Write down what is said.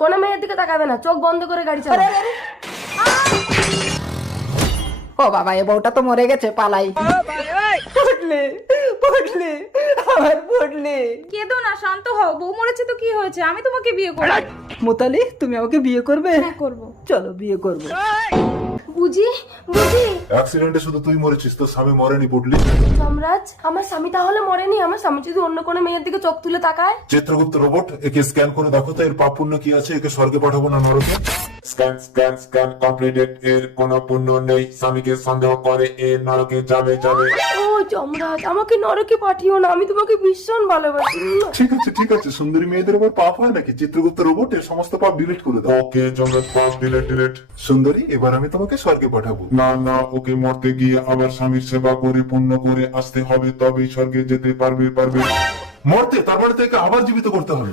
কোনো মেয়ের দিকে তাকাবে না, চোখ বন্ধ করে গাড়ি চালাবে। ও বাবা, এ বউটা তো মরে গেছে, পালাই। পটলে পটলে আমার পটলে। কেঁদো না, শান্ত হও। বউ মরেছে তো কি হয়েছে, আমি তোমাকে বিয়ে করব। মোতালি, তুমি আমাকে বিয়ে করবে? হ্যাঁ করব। চলো বিয়ে করবো। বুঝি বুঝি অ্যাক্সিডেন্টে শুধু তুই মরেছিস, তোর স্বামী মরেনি পুটলি। যমরাজ, আমার স্বামী তাহলে মরেনি? আমার স্বামী যদি অন্য কোনো মেয়ের দিকে চোখ তুলে তাকায়? চিত্রগুপ্ত রোবট, একে স্ক্যান করে দেখো তো এর পাপ পুণ্য কি আছে, একে স্বর্গে পাঠাবো না নরকে। Scan scan scan completed. এর কোনো পুণ্য নেই, স্বামীকে সন্দেহ করে এ নরকে যাবে যাবে। ও যমরাজ, আমাকে নরকে পাঠিও না, আমি তোমাকে ভীষণ ভালোবাসি। ঠিক আছে, সুন্দরী মেয়েদের উপর পাপ হয় নাকি? চিত্রগুপ্ত রোবট, এর সমস্ত পাপ ডিলিট করে দাও। ওকে জমরাজ, পাপ ডিলেট ডিলেট। সুন্দরী, এবার আমি তোমাকে স্বর্গে পাঠাবো। না না, ওকে মরতে গিয়ে আবার স্বামীর সেবা করে পুণ্য করে আসতে হবে, তবেই স্বর্গে যেতে পারবে। মরতে, তার মানে তো একে আবার জীবিত করতে হবে।